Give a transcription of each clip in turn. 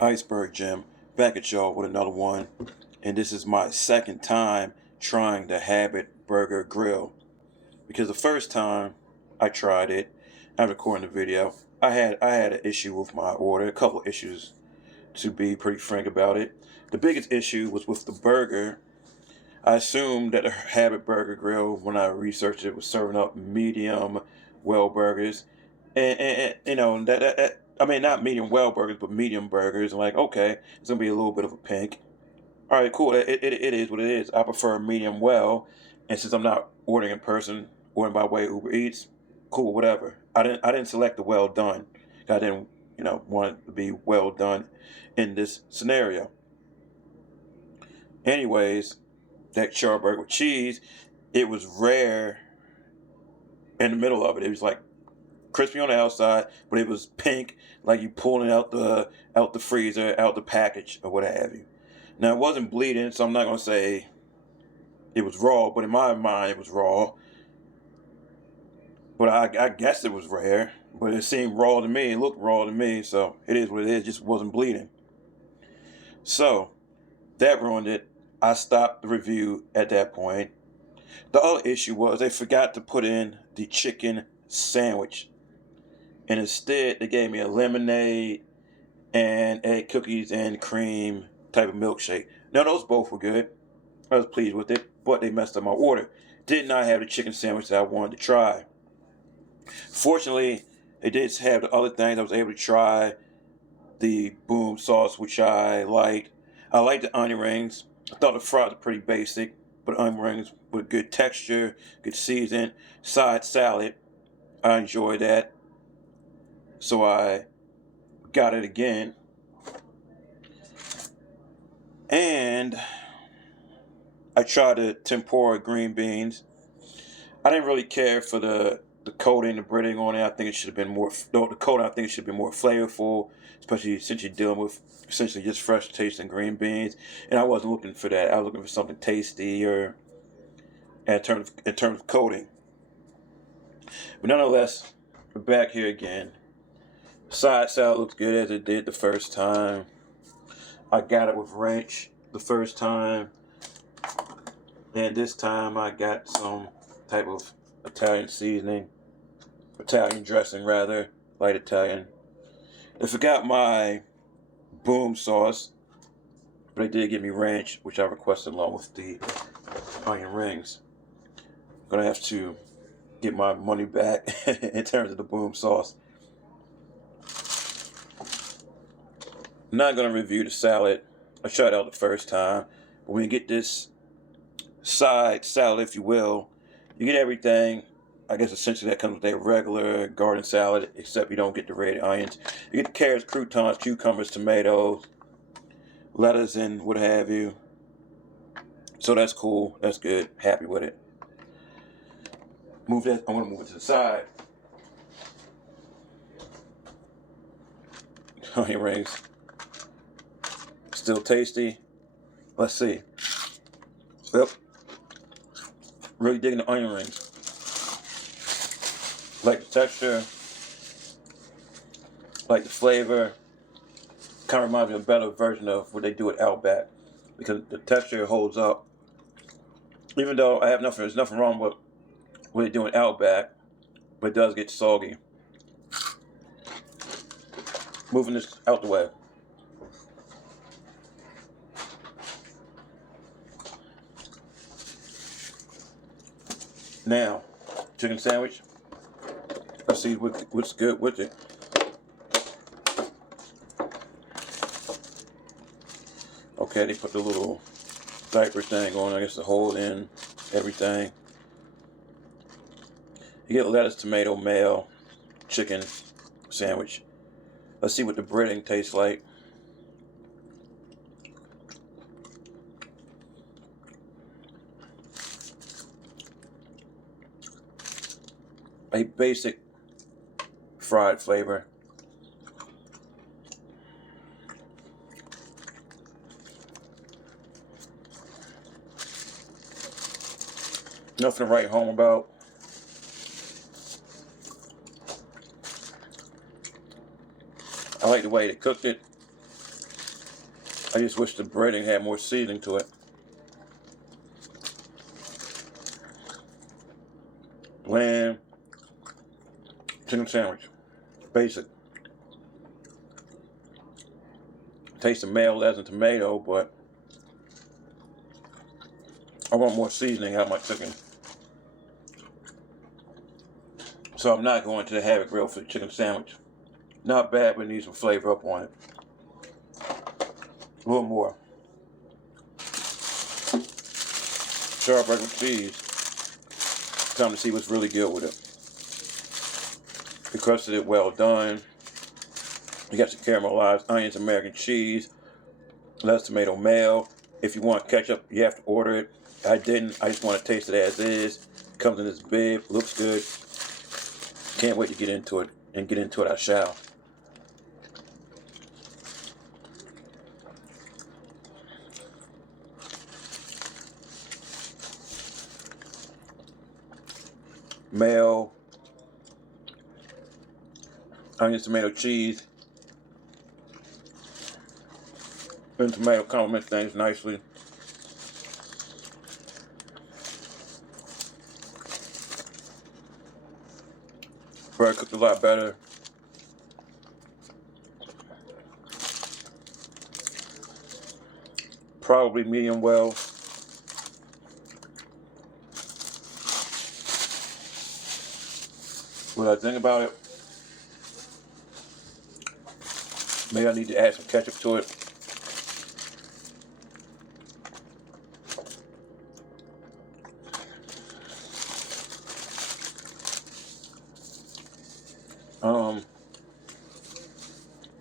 Iceberg Jim, back at y'all with another one, and this is my second time trying the Habit Burger Grill. Because the first time I tried it, I'm recording the video. I had an issue with my order, a couple of issues to be pretty frank about it. The biggest issue was with the burger. I assumed that the Habit Burger Grill, when I researched it, was serving up medium well burgers, and you know that I mean not medium well burgers, but medium burgers. I'm like, okay, it's gonna be a little bit of a pink. All right, cool. It is what it is. I prefer medium well, and since I'm not ordering in person, ordering by way of Uber Eats, cool, whatever. I didn't select the well done. I didn't want it to be well done in this scenario. Anyways, that charburger with cheese, it was rare in the middle of it. It was like crispy on the outside, but it was pink, like you pulling it out the freezer, out the package, or what have you. Now it wasn't bleeding, so I'm not gonna say it was raw, but in my mind it was raw. But I guess it was rare, but it seemed raw to me. It looked raw to me, so it is what it is. It just wasn't bleeding. So that ruined it. I stopped the review at that point. The other issue was they forgot to put in the chicken sandwich. And instead, they gave me a lemonade and egg cookies and cream type of milkshake. Now, those both were good. I was pleased with it, but they messed up my order. Did not have the chicken sandwich that I wanted to try. Fortunately, they did have the other things. I was able to try the boom sauce, which I liked. I liked the onion rings. I thought the fries were pretty basic, but onion rings with good texture, good season. Side salad, I enjoyed that. So I got it again. And I tried the tempura green beans. I didn't really care for the coating, the breading on it. I think it should have been more. No, the coating, I think it should be more flavorful, especially since you're dealing with essentially just fresh tasting green beans. And I wasn't looking for that. I was looking for something tasty or in terms of coating. But nonetheless, we're back here again. Side salad looks good as it did the first time. I got it with ranch the first time, and this time I got some type of Italian seasoning, Italian dressing rather, light Italian. They forgot my boom sauce, but they did give me ranch, which I requested along with the onion rings. I'm gonna have to get my money back in terms of the boom sauce. I'm not gonna review the salad. I tried it out the first time, but when you get this side salad, if you will, you get everything. I guess essentially that comes with a regular garden salad, except you don't get the red onions. You get the carrots, croutons, cucumbers, tomatoes, lettuce, and what have you. So that's cool. That's good. Happy with it. I'm gonna move it to the side. Onion rings. Still tasty. Let's see. Yep. Really digging the onion rings. Like the texture. Like the flavor. Kind of reminds me of a better version of what they do at Outback. Because the texture holds up. Even though there's nothing wrong with what they do at Outback. But it does get soggy. Moving this out the way. Now, chicken sandwich. Let's see what's good with it. Okay, they put the little diaper thing on, I guess, to hold in everything. You get lettuce, tomato, mayo, chicken sandwich. Let's see what the breading tastes like. A basic fried flavor. Nothing to write home about. I like the way they cooked it. I just wish the breading had more seasoning to it. Bland chicken sandwich. Basic. Taste of mayonnaise and tomato, but I want more seasoning out of my chicken. So I'm not going to the Havoc Grill for the chicken sandwich. Not bad, but needs some flavor up on it. A little more. Charburger with cheese. Time to see what's really good with it. The crust of it well done. You got your caramelized onions, American cheese, less tomato mayo. If you want ketchup, you have to order it. I didn't. I just want to taste it as is. Comes in this big, looks good. Can't wait to get into it. And get into it, I shall. Mayo, onions, tomato, cheese, and tomato complements things nicely. Bread cooked a lot better. Probably medium well. What I think about it, maybe I need to add some ketchup to it.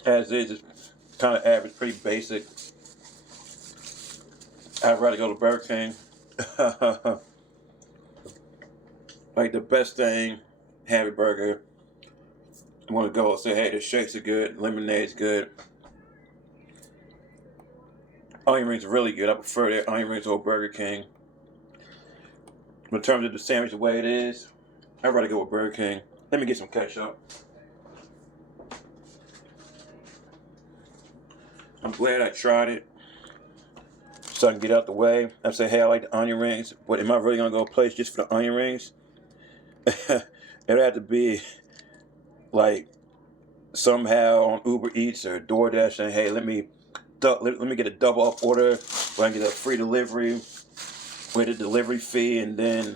As is, it's kind of average, pretty basic. I'd rather go to Burger King. Like the best thing, have a burger. I want to go and say, hey, the shakes are good, lemonade's good. Onion rings are really good. I prefer their onion rings over Burger King. But in terms of the sandwich the way it is, I'd rather go with Burger King. Let me get some ketchup. I'm glad I tried it, so I can get out the way. I say, hey, I like the onion rings, but am I really gonna go to a place just for the onion rings? It'd have to be like somehow on Uber Eats or DoorDash saying, hey, let me get a double up order where I can get a free delivery with a delivery fee, and then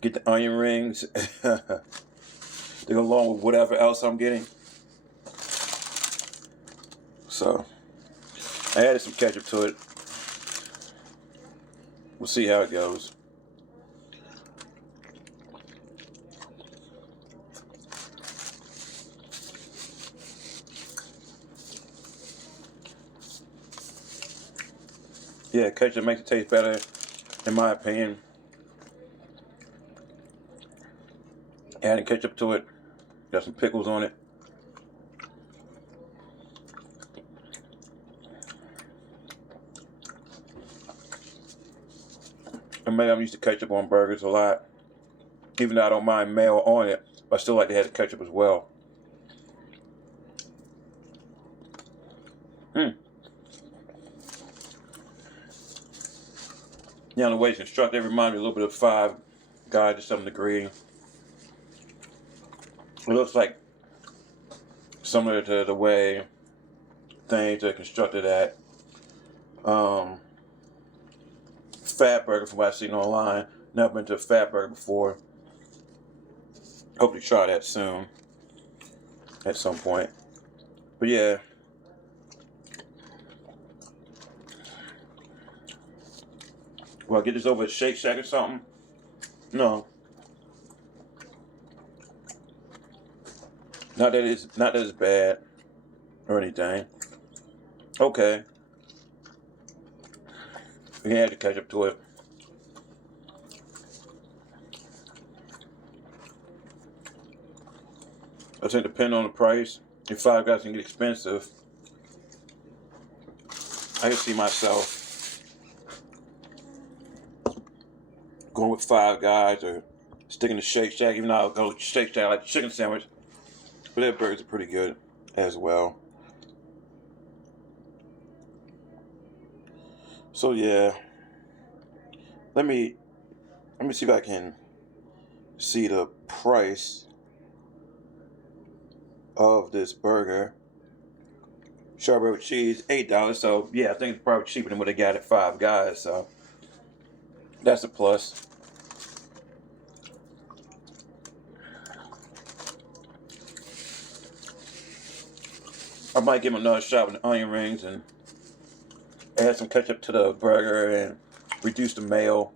get the onion rings to go along with whatever else I'm getting. So I added some ketchup to it. We'll see how it goes. Yeah, ketchup makes it taste better, in my opinion. Adding ketchup to it. Got some pickles on it. And maybe I'm used to ketchup on burgers a lot. Even though I don't mind mayo on it, I still like to have the ketchup as well. Yeah, the way it's constructed, it reminds me a little bit of Five Guys to some degree. It looks like similar to the way things are constructed at Fat Burger, from what I've seen online. Never been to a Fat Burger before. Hope to try that soon at some point. But yeah. Will I get this over at Shake Shack or something? No. Not that it's bad or anything. Okay. We can add the ketchup to it. I think depending on the price, if Five Guys can get expensive, I can see myself going with Five Guys or sticking to Shake Shack. Even though I'll go to Shake Shack, I like the chicken sandwich, but their burgers are pretty good as well. So yeah, let me see if I can see the price of this burger. Strawberry with cheese, $8. So yeah, I think it's probably cheaper than what they got at Five Guys. So that's a plus. I might give them another shot with the onion rings and add some ketchup to the burger and reduce the mayo.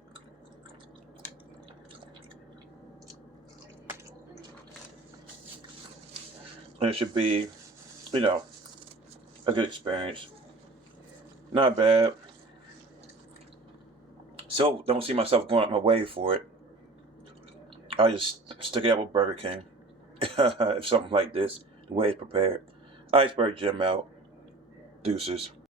And it should be, you know, a good experience. Not bad. So don't see myself going out my way for it. I just stick it out with Burger King. If something like this, the way it's prepared. Iceberg Jim out. Deuces.